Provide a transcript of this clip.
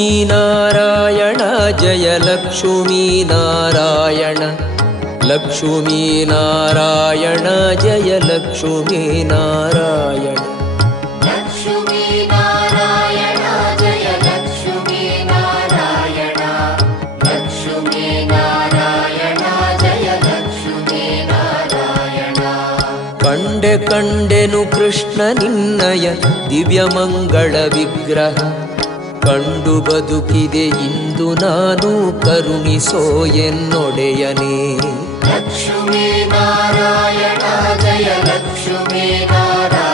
ಲಕ್ಷ್ಮೀನಾರಾಯಣ ಜಯ ಲಕ್ಷ್ಮೀನಾರಾಯಣ ಲಕ್ಷ್ಮೀನಾರಾಯಣ ಜಯ ಲಕ್ಷ್ಮೀನಾರಾಯಣ ಲಕ್ಷ್ಮೀನಾರಾಯಣ ಜಯ ಲಕ್ಷ್ಮೀನಾರಾಯಣ ಲಕ್ಷ್ಮೀನಾರಾಯಣ ಜಯ ಲಕ್ಷ್ಮೀನಾರಾಯಣ. ಕಂಡೆ ಕಂಡೆನು ಕೃಷ್ಣ ನಿನ್ನಯ ದಿವ್ಯಮಂಗಳ ವಿಗ್ರಹ ಕಂಡು ಬದುಕಿದೆ ಇಂದು ನಾನು ಕರುಣಿಸೋ ಎನ್ನೊಡೆಯನೇ. ಲಕ್ಷ್ಮೀನಾರಾಯಣ ಜಯ ಲಕ್ಷ್ಮೀನಾರಾಯಣ